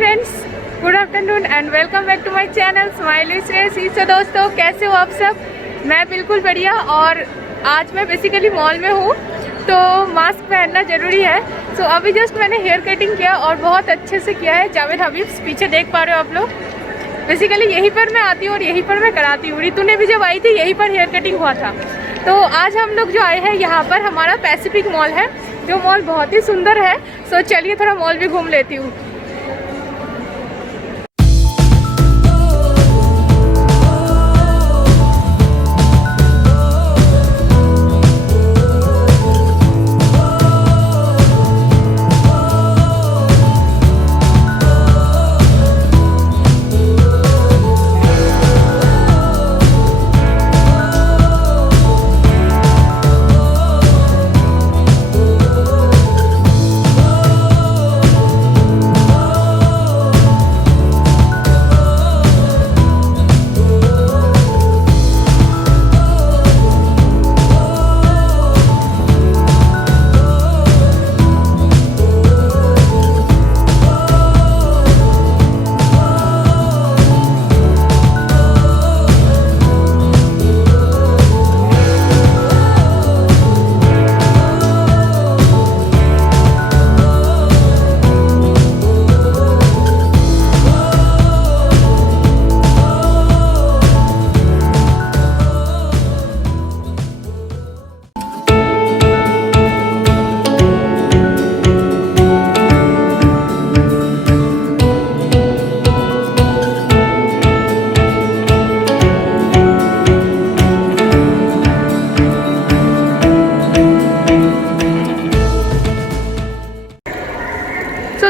Friends, good afternoon and welcome back to my channel smile with Shreyasi. So दोस्तों, कैसे हो आप सब? मैं बिल्कुल बढ़िया। और आज मैं बेसिकली मॉल में हूँ तो मास्क पहनना ज़रूरी है। सो अभी जस्ट मैंने हेयर कटिंग किया और बहुत अच्छे से किया है। जावेद हबीब्स पीछे देख पा रहे हो आप लोग। बेसिकली यहीं पर मैं आती हूँ और यहीं पर मैं कराती हूँ। रितु ने भी जब आई थी यहीं पर हेयर कटिंग हुआ था। तो आज हम लोग जो आए हैं यहाँ पर, हमारा पैसिफिक मॉल है, जो मॉल बहुत ही सुंदर है। सो चलिए थोड़ा मॉल भी घूम लेती हूँ।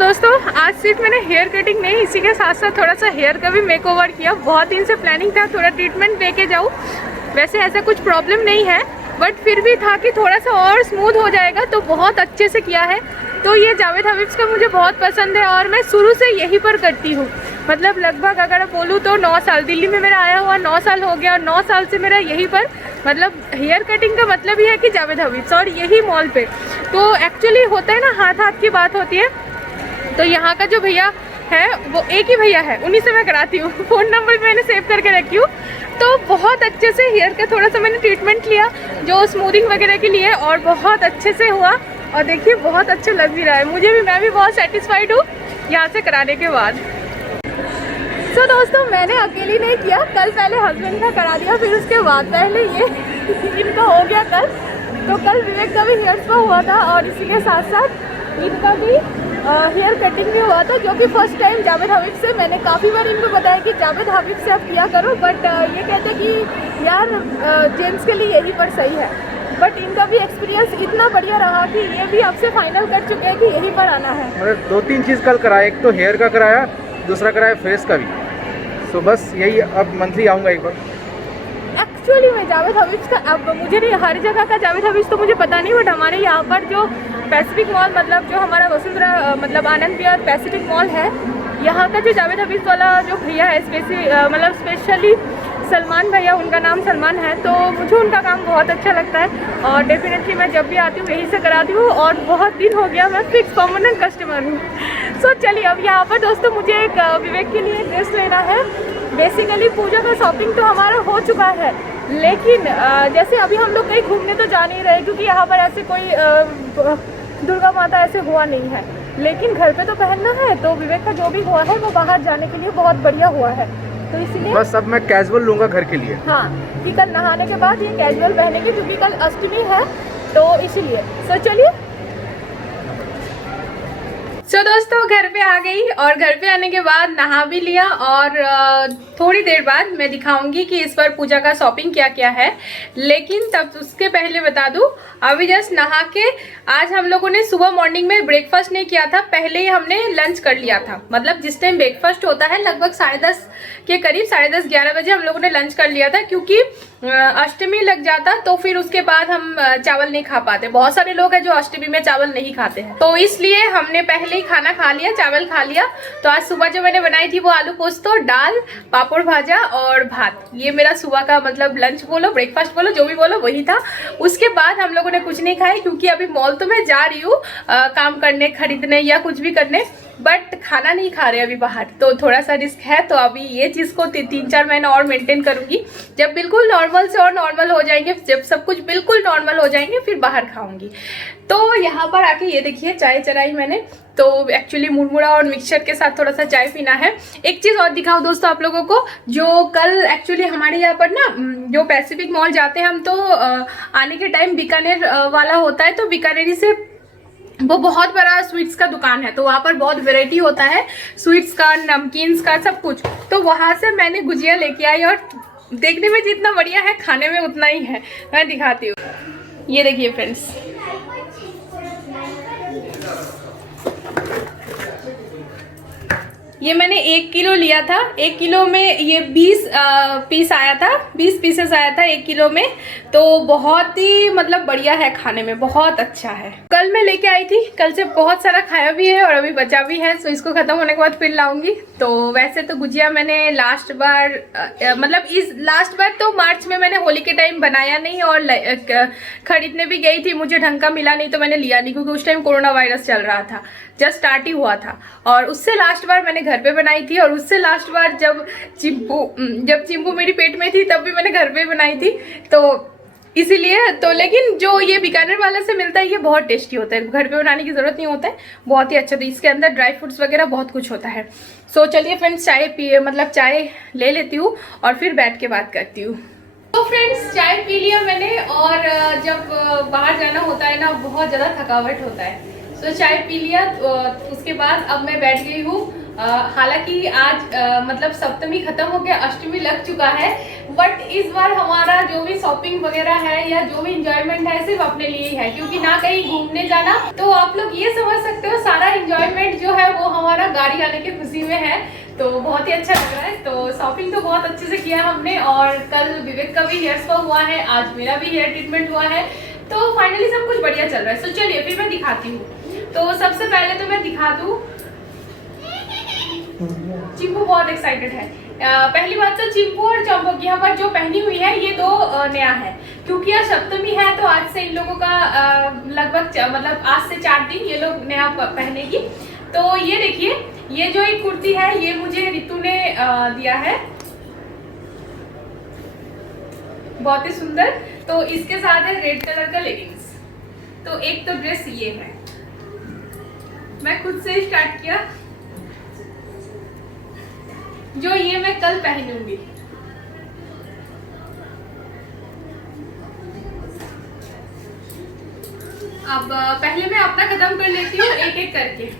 दोस्तों, आज सिर्फ मैंने हेयर कटिंग नहीं, इसी के साथ साथ थोड़ा सा हेयर का भी मेकओवर किया। बहुत दिन से प्लानिंग था थोड़ा ट्रीटमेंट दे के जाऊँ। वैसे ऐसा कुछ प्रॉब्लम नहीं है, बट फिर भी था कि थोड़ा सा और स्मूथ हो जाएगा, तो बहुत अच्छे से किया है। तो ये जावेद हबीब्स का मुझे बहुत पसंद है और मैं शुरू से यहीं पर करती हूँ। मतलब लगभग अगर बोलूँ तो 9 साल, दिल्ली में मेरा आया हुआ 9 साल हो गया और 9 साल से मेरा यहीं पर, मतलब हेयर कटिंग का मतलब ही है कि जावेद हबीब्स और यही मॉल पे। तो एक्चुअली होता है ना, हाथ हाथ की बात होती है। तो यहाँ का जो भैया है वो एक ही भैया है, उन्हीं से मैं कराती हूँ। फ़ोन नंबर भी मैंने सेव करके रखी हूँ। तो बहुत अच्छे से हेयर का थोड़ा सा मैंने ट्रीटमेंट लिया जो स्मूथिंग वगैरह के लिए, और बहुत अच्छे से हुआ। और देखिए बहुत अच्छा लग भी रहा है मुझे भी। मैं भी बहुत सेटिस्फाइड हूँ यहाँ से कराने के बाद। तो दोस्तों, मैंने अकेली नहीं किया, कल पहले हस्बैंड का करा दिया, फिर उसके बाद पहले ये इनका हो गया कल। तो कल विवेक का भी हेयर स्पा हुआ था और इसी के साथ साथ इनका भी हेयर कटिंग भी हुआ था, जो कि फर्स्ट टाइम जावेद हबीब से। मैंने काफ़ी बार इनको बताया कि जावेद हबीब से आप किया करो, बट ये कहते कि यार जेंट्स के लिए यही पर सही है। बट इनका भी एक्सपीरियंस इतना बढ़िया रहा कि ये भी अब से फाइनल कर चुके हैं कि यहीं पर आना है। और 2-3 चीज़ कल कराया, एक तो हेयर का कराया, दूसरा कराया फेस का भी। सो बस यही, अब मंथली आऊँगा एक बार। एक्चुअली मैं जावेद हबीब्स का, अब मुझे नहीं हर जगह का जावेद हबीब्स तो मुझे पता नहीं, बट हमारे यहाँ पर जो पैसिफिक मॉल, मतलब जो हमारा वसुंधरा मतलब आनंद विहार पैसिफिक मॉल है, यहाँ का जो जावेद हबीब्स वाला जो भैया है, मतलब स्पेशली सलमान भैया, उनका नाम सलमान है, तो मुझे उनका काम बहुत अच्छा लगता है। और डेफिनेटली मैं जब भी आती हूँ यहीं से कराती हूँ और बहुत दिन हो गया, मैं फिक्स परमानेंट कस्टमर हूँ। सो चलिए, अब यहाँ पर दोस्तों मुझे एक विवेक के लिए ड्रेस लेना है। बेसिकली पूजा का शॉपिंग तो हमारा हो चुका है, लेकिन जैसे अभी हम लोग कहीं घूमने तो जा नहीं रहे, क्योंकि यहाँ पर ऐसे कोई दुर्गा माता ऐसे हुआ नहीं है। लेकिन घर पे तो पहनना है, तो विवेक का जो भी हुआ है वो बाहर जाने के लिए बहुत बढ़िया हुआ है। तो इसलिए बस अब मैं कैजुअल लूँगा घर के लिए। हाँ, कि कल नहाने के बाद ये कैजुअल पहनेंगे, क्योंकि कल अष्टमी है, तो इसीलिए। तो चलिए। सो दोस्तों, घर पे आ गई और घर पे आने के बाद नहा भी लिया, और थोड़ी देर बाद मैं दिखाऊंगी कि इस बार पूजा का शॉपिंग क्या क्या है। लेकिन तब उसके पहले बता दूं, अभी जस्ट नहा के आज हम लोगों ने सुबह मॉर्निंग में ब्रेकफास्ट नहीं किया था, पहले ही हमने लंच कर लिया था। मतलब जिस टाइम ब्रेकफास्ट होता है लगभग 10:30 के करीब, 10:30-11 बजे हम लोगों ने लंच कर लिया था, क्योंकि अष्टमी लग जाता तो फिर उसके बाद हम चावल नहीं खा पाते। बहुत सारे लोग हैं जो अष्टमी में चावल नहीं खाते हैं, तो इसलिए हमने पहले ही खाना खा लिया, चावल खा लिया। तो आज सुबह जो मैंने बनाई थी वो आलू पोस्तो, दाल, पापड़ भाजा और भात। ये मेरा सुबह का मतलब लंच बोलो, ब्रेकफास्ट बोलो, जो भी बोलो वही था। उसके बाद हम लोगों ने कुछ नहीं खाया, क्योंकि अभी मॉल तो मैं जा रही हूँ काम करने, खरीदने या कुछ भी करने, बट खाना नहीं खा रहे अभी बाहर, तो थोड़ा सा रिस्क है। तो अभी ये चीज़ को 3-4 महीने और मेंटेन करूँगी। जब बिल्कुल नॉर्मल से और नॉर्मल हो जाएंगे, जब सब कुछ बिल्कुल नॉर्मल हो जाएंगे, फिर बाहर खाऊंगी। तो यहाँ पर आके ये देखिए चाय चलाई मैंने। तो एक्चुअली मुरमुरा और मिक्सचर के साथ थोड़ा सा चाय पीना है। एक चीज़ और दिखाओ दोस्तों आप लोगों को, जो कल एक्चुअली हमारे यहाँ पर ना जो पैसिफिक मॉल जाते हैं हम, तो आने के टाइम बीकानेर वाला होता है, तो बीकानेरी से वो बहुत बड़ा स्वीट्स का दुकान है, तो वहाँ पर बहुत वैरायटी होता है स्वीट्स का, नमकीन्स का, सब कुछ। तो वहाँ से मैंने गुजिया लेके आई, और देखने में जितना बढ़िया है खाने में उतना ही है। मैं दिखाती हूँ, ये देखिए फ्रेंड्स, ये मैंने 1 किलो लिया था। 1 किलो में ये 20 पीस आया था, 20 पीसेस आया था 1 किलो में। तो बहुत ही मतलब बढ़िया है, खाने में बहुत अच्छा है। कल मैं लेके आई थी, कल से बहुत सारा खाया भी है और अभी बचा भी है, तो इसको ख़त्म होने के बाद फिर लाऊंगी। तो वैसे तो गुजिया मैंने लास्ट बार तो मार्च में मैंने होली के टाइम बनाया नहीं, और खरीदने भी गई थी, मुझे ढंग का मिला नहीं तो मैंने लिया नहीं, क्योंकि उस टाइम कोरोना वायरस चल रहा था, जस्ट स्टार्ट ही हुआ था। और उससे लास्ट बार मैंने घर पे बनाई थी, और उससे लास्ट बार जब चिंपू मेरी पेट में थी तब भी मैंने घर पे बनाई थी। तो इसीलिए तो, लेकिन जो ये बीकानेर वाला से मिलता है ये बहुत टेस्टी होता है, घर पे बनाने की ज़रूरत नहीं होता है, बहुत ही अच्छा। तो इसके अंदर ड्राई फ्रूट्स वगैरह बहुत कुछ होता है। सो चलिए फ्रेंड्स, चाय ले लेती हूँ और फिर बैठ के बात करती हूँ। तो फ्रेंड्स, चाय पी लिया मैंने, और जब बाहर जाना होता है ना, बहुत ज़्यादा थकावट होता है। तो चाय पी लिया, उसके बाद अब मैं बैठ गई हूँ। हालांकि आज मतलब सप्तमी खत्म हो गया, अष्टमी लग चुका है, बट इस बार हमारा जो भी शॉपिंग वगैरह है या जो भी इंजॉयमेंट है सिर्फ अपने लिए ही है, क्योंकि ना कहीं घूमने जाना। तो आप लोग ये समझ सकते हो, सारा इंजॉयमेंट जो है वो हमारा गाड़ी आने की खुशी में है। तो बहुत ही अच्छा लग रहा है। तो शॉपिंग तो बहुत अच्छे से किया हमने, और कल विवेक का भी हेयर स्पा हुआ है, आज मेरा भी हेयर ट्रीटमेंट हुआ है। तो फाइनली सब कुछ बढ़िया चल रहा है। तो चलिए फिर मैं दिखाती हूँ। तो सबसे पहले तो मैं दिखा दूँ, चिंपू बहुत एक्साइटेड है। पहली बात तो चिंपू और चंपक यहाँ पर जो पहनी हुई है ये 2 नया है, क्योंकि आज सप्तमी है, तो आज से इन लोगों का लगभग मतलब आज से 4 दिन ये लोग नया पहनेगी। तो ये देखिए, ये जो एक कुर्ती है ये मुझे रितु ने दिया है, बहुत ही सुंदर। तो इसके साथ है रेड कलर का लेगिंग्स। तो एक तो ड्रेस ये है, मैं खुद से स्टार्ट किया, जो ये मैं कल पहनूंगी। अब पहले मैं अपना खत्म कर लेती हूँ एक एक करके।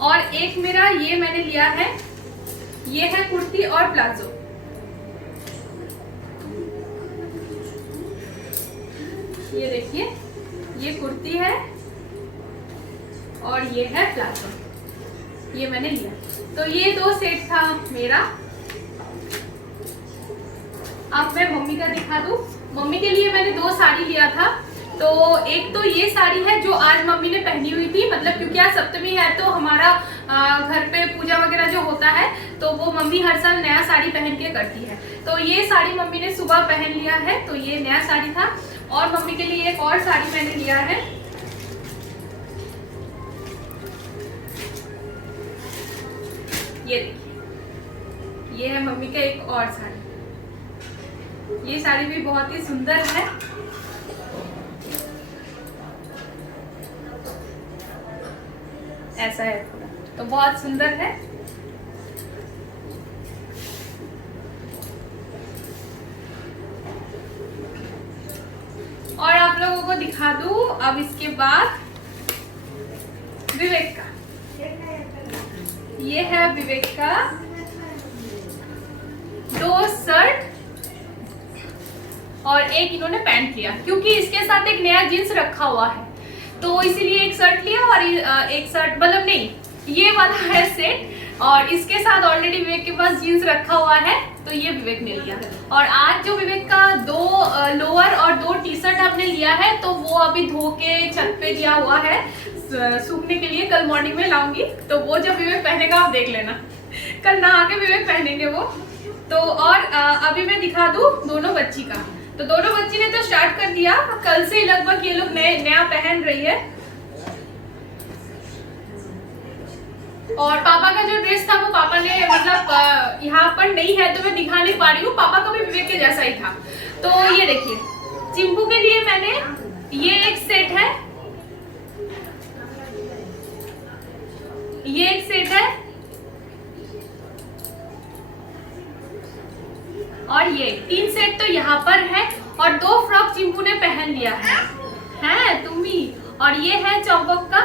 और एक मेरा ये मैंने लिया है, ये है कुर्ती और प्लाजो। ये देखिए, ये कुर्ती है और ये है प्लाजो, ये मैंने लिया। तो ये 2 सेट था मेरा। अब मैं मम्मी का दिखा दूं। मम्मी के लिए मैंने 2 साड़ी लिया था। तो एक तो ये साड़ी है जो आज मम्मी ने पहनी हुई थी, मतलब क्योंकि आज सप्तमी है तो हमारा घर पे पूजा वगैरह जो होता है तो वो मम्मी हर साल नया साड़ी पहन के करती है। तो ये साड़ी मम्मी ने सुबह पहन लिया है, तो ये नया साड़ी था। और मम्मी के लिए एक और साड़ी मैंने लिया है, ये देखिए, ये है मम्मी का एक और साड़ी। ये साड़ी भी बहुत ही सुंदर है। ऐसा है पूरा, तो बहुत सुंदर है। और आप लोगों को दिखा दूं अब इसके बाद विवेक का। ये है विवेक का 2 शर्ट और एक इन्होंने पैंट लिया, क्योंकि इसके साथ एक नया जींस रखा हुआ है, तो इसीलिए एक शर्ट लिया और एक शर्ट, मतलब नहीं, ये वाला है सेट, और इसके साथ ऑलरेडी विवेक के पास जीन्स रखा हुआ है, तो ये विवेक ने लिया। और आज जो विवेक का 2 लोअर और 2 टी शर्ट हमने लिया है, तो वो अभी धो के छत पे दिया हुआ है सूखने के लिए, कल मॉर्निंग में लाऊंगी। तो वो जब विवेक पहनेगा आप देख लेना, कल नहा के विवेक पहनेंगे वो। तो और अभी मैं दिखा दूं दोनों बच्ची का। तो दोनों बच्ची ने तो स्टार्ट कर दिया, कल से लगभग ये लोग नया पहन रही है। और पापा का जो ड्रेस था वो पापा ने मतलब यहाँ पर नहीं है तो मैं दिखा नहीं पा रही हूँ। पापा का भी विवेक के जैसा ही था। तो ये देखिए चिंपू के लिए मैंने ये एक सेट है, ये एक सेट है और ये 3 सेट तो यहाँ पर है और 2 फ्रॉक चिंपू ने पहन लिया है तुम भी। और ये है चौंपक का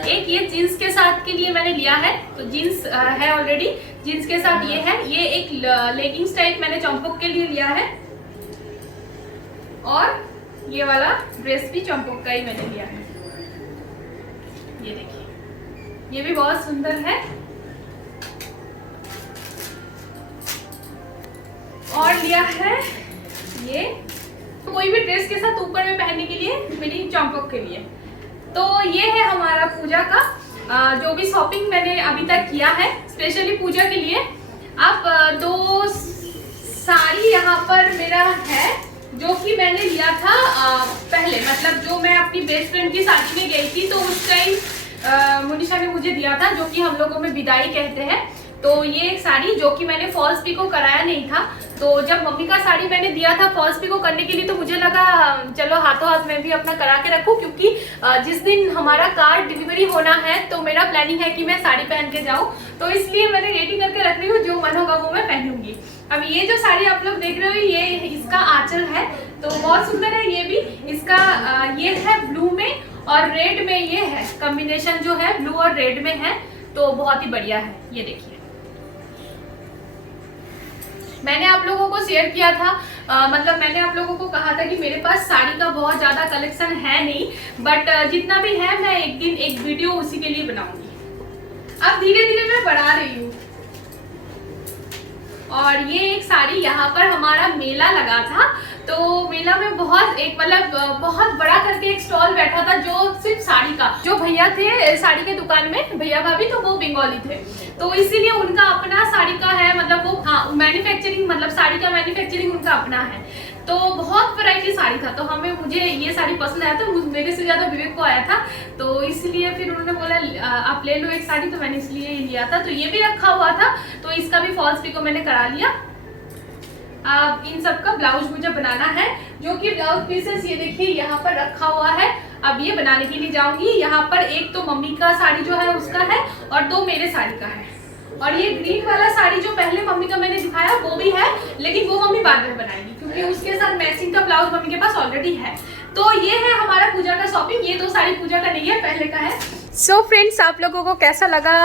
एक, ये जीन्स के साथ के लिए मैंने लिया है, तो जीन्स है ऑलरेडी, जीन्स के साथ ये है। ये एक लेगिंग्स टाइप मैंने चौंपक के लिए लिया है और ये वाला ड्रेस भी चौंपक का ही मैंने लिया है। ये देखिए ये भी बहुत सुंदर है। और लिया है ये कोई भी ड्रेस के साथ ऊपर में पहनने के लिए मेरी चौंपक के लिए। तो ये है हमारा पूजा का जो भी शॉपिंग मैंने अभी तक किया है स्पेशली पूजा के लिए। अब 2 साड़ी यहाँ पर मेरा है जो कि मैंने लिया था पहले, मतलब जो मैं अपनी बेस्ट फ्रेंड की शादी में गई थी तो उस टाइम मुनिशा ने मुझे दिया था, जो कि हम लोगों में विदाई कहते हैं। तो ये एक साड़ी जो कि मैंने फॉल्स पिको कराया नहीं था, तो जब मम्मी का साड़ी मैंने दिया था फॉल्स पिको करने के लिए तो मुझे लगा चलो हाथों हाथ में भी अपना करा के रखूं, क्योंकि जिस दिन हमारा कार डिलीवरी होना है तो मेरा प्लानिंग है कि मैं साड़ी पहन के जाऊं, तो इसलिए मैंने रेडी करके रख रही हूँ, जो मन होगा वो मैं पहनूंगी। अब ये जो साड़ी आप लोग देख रहे हो ये इसका आंचल है, तो बहुत सुंदर है ये भी। इसका ये है ब्लू में और रेड में, ये है कॉम्बिनेशन जो है ब्लू और रेड में है, तो बहुत ही बढ़िया है। ये देखिए मैंने आप लोगों को शेयर किया था, मतलब मैंने आप लोगों को कहा था कि मेरे पास साड़ी का बहुत ज़्यादा कलेक्शन है नहीं, बट जितना भी है मैं एक दिन एक वीडियो उसी के लिए बनाऊंगी। अब धीरे धीरे मैं बढ़ा रही हूँ। और ये एक साड़ी यहाँ पर हमारा मेला लगा था, तो मेला में बहुत एक मतलब बहुत बड़ा करके एक स्टॉल बैठा था जो सिर्फ साड़ी का, जो भैया थे साड़ी के दुकान में भैया भाभी, तो वो बंगाली थे, तो इसीलिए उनका अपना साड़ी का है, मतलब वो हाँ मैन्युफैक्चरिंग, मतलब साड़ी का मैन्युफैक्चरिंग उनका अपना है। तो बहुत वैरायटी साड़ी था, तो मुझे ये साड़ी पसंद आया था, मेरे से ज्यादा विवेक को आया था, तो इसलिए फिर उन्होंने बोला आप ले लो एक साड़ी, तो मैंने इसलिए लिया था। तो ये भी रखा हुआ था, तो इसका भी फॉल्स पिको मैंने करा लिया। अब इन सब का ब्लाउज मुझे बनाना है, जो कि ब्लाउज पीसेस ये देखिए यहाँ पर रखा हुआ है। अब ये बनाने के लिए जाऊंगी। यहाँ पर एक तो मम्मी का साड़ी जो है उसका है और 2 मेरे साड़ी का है, और ये ग्रीन वाला साड़ी जो पहले मम्मी का मैंने दिखाया वो भी है, लेकिन वो मम्मी बाद में बनाएगी क्योंकि उसके साथ मैचिंग का ब्लाउज मम्मी के पास ऑलरेडी है। तो ये है हमारा पूजा का शॉपिंग। ये 2 साड़ी पूजा का नहीं है, पहले का है। सो फ्रेंड्स, आप लोगों को कैसा लगा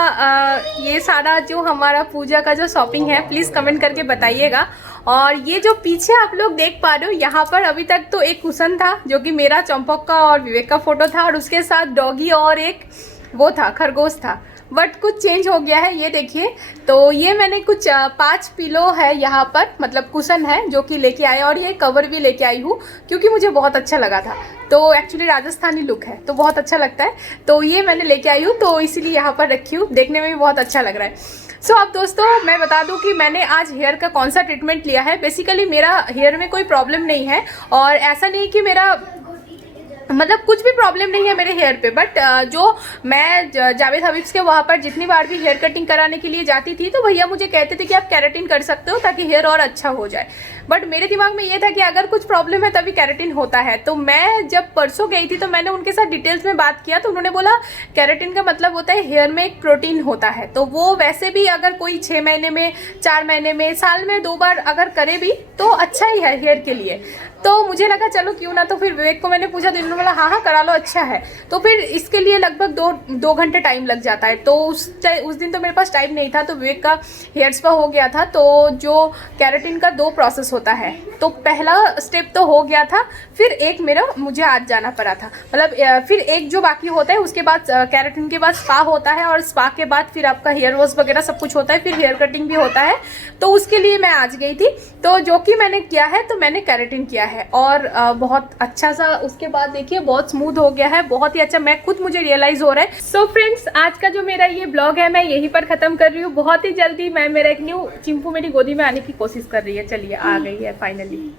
ये सारा जो हमारा पूजा का जो शॉपिंग है, प्लीज़ कमेंट करके बताइएगा। और ये जो पीछे आप लोग देख पा रहे हो, यहाँ पर अभी तक तो एक कुशन था जो कि मेरा, चंपक का और विवेक का फोटो था, और उसके साथ डॉगी और एक वो था खरगोश था, बट कुछ चेंज हो गया है। ये देखिए, तो ये मैंने कुछ 5 पिलो है यहाँ पर, मतलब कुशन है जो कि लेके आए, और ये कवर भी लेके आई हूँ क्योंकि मुझे बहुत अच्छा लगा था। तो एक्चुअली राजस्थानी लुक है तो बहुत अच्छा लगता है, तो ये मैंने लेके आई हूँ, तो इसीलिए यहाँ पर रखी हूँ। देखने में भी बहुत अच्छा लग रहा है। सो अब दोस्तों मैं बता दूं कि मैंने आज हेयर का कौन सा ट्रीटमेंट लिया है। बेसिकली मेरा हेयर में कोई प्रॉब्लम नहीं है, और ऐसा नहीं कि मेरा मतलब कुछ भी प्रॉब्लम नहीं है मेरे हेयर पे, बट जो मैं जावेद हबीब्स के वहाँ पर जितनी बार भी हेयर कटिंग कराने के लिए जाती थी तो भैया मुझे कहते थे कि आप केराटिन कर सकते हो ताकि हेयर और अच्छा हो जाए, बट मेरे दिमाग में ये था कि अगर कुछ प्रॉब्लम है तभी केराटिन होता है। तो मैं जब परसों गई थी तो मैंने उनके साथ डिटेल्स में बात किया, तो उन्होंने बोला केराटिन का मतलब होता है हेयर में एक प्रोटीन होता है, तो वो वैसे भी अगर कोई 6 महीने में, 4 महीने में, साल में 2 बार अगर करे भी तो अच्छा ही है हेयर के लिए। तो मुझे लगा चलो क्यों ना, तो फिर विवेक को मैंने पूछा तो इन्होंने बोला हाँ करा लो, अच्छा है। तो फिर इसके लिए लगभग 2 घंटे टाइम लग जाता है, तो उस दिन तो मेरे पास टाइम नहीं था, तो विवेक का हेयर स्पा हो गया था। तो जो केराटिन का 2 प्रोसेस होता है, तो पहला स्टेप तो हो गया था, फिर एक मेरा मुझे आज जाना पड़ा था, मतलब फिर एक जो बाकी होता है उसके बाद केराटिन के बाद स्पा होता है, और स्पा के बाद फिर आपका हेयर वॉश वगैरह सब कुछ होता है, फिर हेयर कटिंग भी होता है। तो उसके लिए मैं आज गई थी, तो जो कि मैंने किया है, तो मैंने केराटिन किया है और बहुत अच्छा सा, उसके बाद देखिए बहुत स्मूथ हो गया है, बहुत ही अच्छा, मैं खुद मुझे रियलाइज हो रहा है। सो फ्रेंड्स, आज का जो मेरा ये ब्लॉग है मैं यहीं पर खत्म कर रही हूँ। बहुत ही जल्दी मैं मेरा एक न्यू चिंपू मेरी गोदी में आने की कोशिश कर रही है, चलिए आ गई है फाइनली।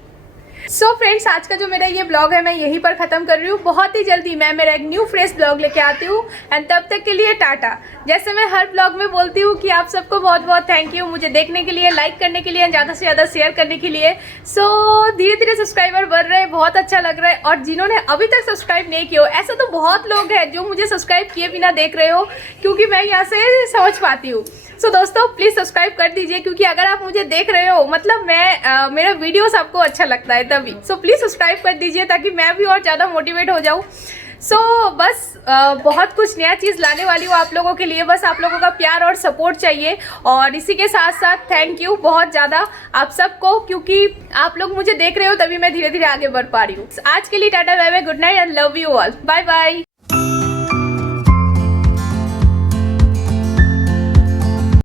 सो फ्रेंड्स, आज का जो मेरा ये ब्लॉग है मैं यहीं पर ख़त्म कर रही हूँ। बहुत ही जल्दी मैं मेरा एक न्यू फ्रेश ब्लॉग लेके आती हूँ एंड तब तक के लिए टाटा। जैसे मैं हर ब्लॉग में बोलती हूँ कि आप सबको बहुत बहुत थैंक यू मुझे देखने के लिए, लाइक करने के लिए, ज़्यादा से ज़्यादा शेयर करने के लिए। सो धीरे धीरे सब्सक्राइबर बढ़ रहे हैं, बहुत अच्छा लग रहा है। और जिन्होंने अभी तक सब्सक्राइब नहीं किया हो, ऐसा तो बहुत लोग हैं जो मुझे सब्सक्राइब किए बिना देख रहे हो, क्योंकि मैं यहाँ से समझ पाती हूँ। सो दोस्तों प्लीज़ सब्सक्राइब कर दीजिए, क्योंकि अगर आप मुझे देख रहे हो मतलब मेरा वीडियोस आपको अच्छा लगता है तभी। सो प्लीज़ सब्सक्राइब कर दीजिए ताकि मैं भी और ज़्यादा मोटिवेट हो जाऊँ। सो बस बहुत कुछ नया चीज़ लाने वाली हूँ आप लोगों के लिए, बस आप लोगों का प्यार और सपोर्ट चाहिए। और इसी के साथ साथ थैंक यू बहुत ज़्यादा आप सबको, क्योंकि आप लोग मुझे देख रहे हो तभी मैं धीरे धीरे आगे बढ़ पा रही हूँ। आज के लिए tata, bye bye, good night and love you all, bye bye.